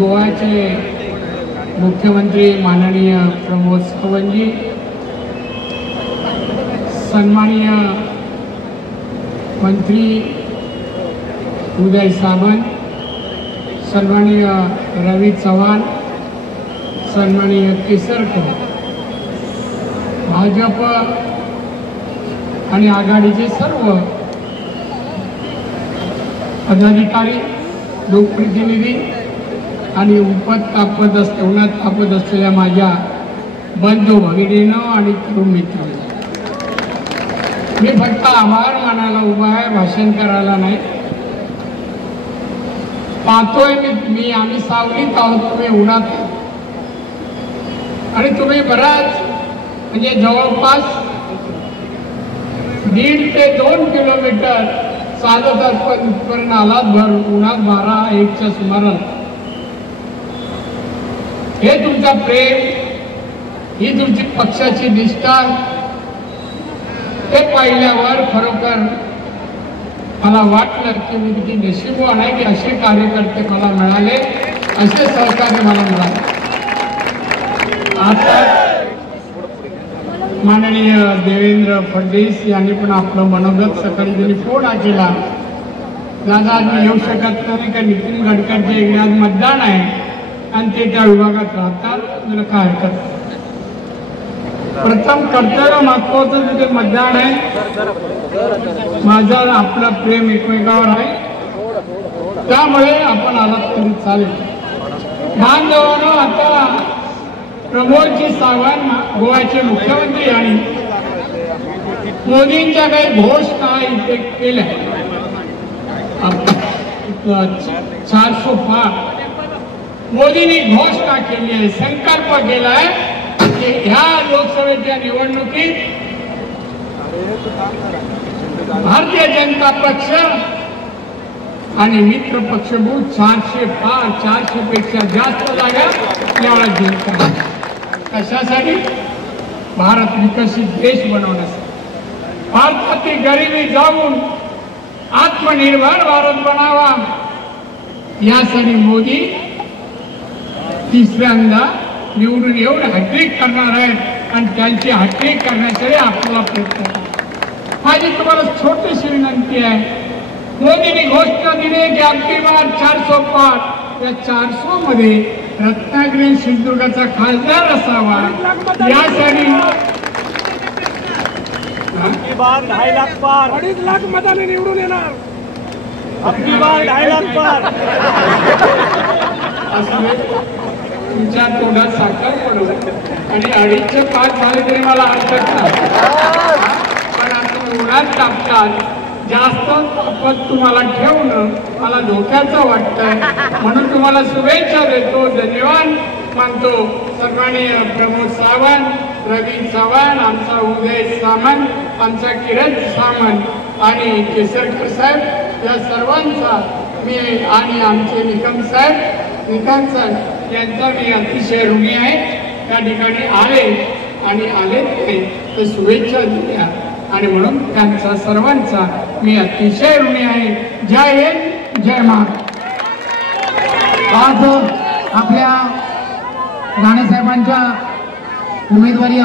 गोवाचे मुख्यमंत्री माननीय प्रमोद सावंत जी, सन्माननीय मंत्री उदय सामंत, सन्माननीय रवि चव्हाण, सन्माननीय केसरकर, भाजप आणि आघाडीचे सर्व पदाधिकारी, लोकप्रतिनिधी आणि उन्हात तापत असलेल्या माझ्या बंधू भगिनींनो आणि तरुण मित्रांनो, मी फक्त आभार मानायला उभा आहे, भाषण करायला नाही. पाहतोय आम्ही सावलीत आहोत, तुम्ही उन्हात आहोत आणि तुम्ही बराच म्हणजे जवळपास 1.5 ते 2 किलोमीटर चालत इथपर्यंत आलात भर उन्हात 12-1च्या सुमारास. हे तुमचा प्रेम, ही तुमची पक्षाची निष्ठा, हे पाहिल्यावर खरोखर मला वाटलं की मी किती नशीबवान आहे की असे कार्यकर्ते मला मिळाले, असे सहकार्य मला मिळाले. आता माननीय देवेंद्र फडणवीस यांनी पण आपलं मनोगत सकाळी त्यांनी फोन केला, दादा आज मी येऊ शकत नाही का नितीन गडकरीच्या इकडे आज मतदान आहे आणि ते त्या विभागात राहतात, तुला काय हरकत. प्रथम कर्तव्य महत्वाचं तिथे मतदान आहे. माझं आपलं प्रेम एकमेकावर आहे, त्यामुळे आपण आलात तरी चालेल. बांधवांनो, आता प्रमोदजी सावंत गोव्याचे मुख्यमंत्री आणि मोदींच्या काही घोषणा इथे केल्या. 400 पार मोदींनी घोषणा केली आहे, संकल्प केला आहे की ह्या लोकसभेच्या निवडणुकीत भारतीय जनता पक्ष आणि मित्र पक्ष मिळून 400 पार 400 पेक्षा जास्त जागा यावेळेला जिंकतात. कशासाठी? भारत विकसित देश बनवण्यासाठी, भारतातील गरिबी जाऊन आत्मनिर्भर भारत बनावा यासाठी मोदी तिसऱ्यांदा निवडून येऊन हॅट्रिक करणार आहेत आणि त्यांची हॅट्रिक करण्यासाठी आपला प्रयत्न करा. माझी तुम्हाला छोटीशी विनंती आहे, मोदींनी घोषणा दिली की अगदी बार 400 पार, या 400 मध्ये रत्नागिरी सिंधुदुर्गाचा खासदार असावा यासाठी 2.5 लाख पार, 2.5 लाख मताने निवडून येणार. अगदी बार 2.5 लाख पार तुमच्या तोंडात साखर पडू आणि 2.5चे 5 झाले तरी मला हरकत नाही, पण आता उन्हात तापतात, जास्त तापत तुम्हाला ठेवणं मला धोक्याचं वाटतंय. म्हणून तुम्हाला शुभेच्छा देतो, धन्यवाद मानतो. सन्माननीय प्रमोद सावंत, रवी चव्हाण, आमचा उदय सामंत, आमचा किरण सामंत आणि केसरकर साहेब या सर्वांचा मी आणि आमचे निकम साहेब यांचा मी अतिशय ऋणी आहे. त्या ठिकाणी आले ते शुभेच्छा दिल्या आणि म्हणून त्यांचा सर्वांचा मी अतिशय ऋणी आहे. जय हिंद, जय महाराष्ट्र. आज आपल्या राणे साहेबांच्या उमेदवारी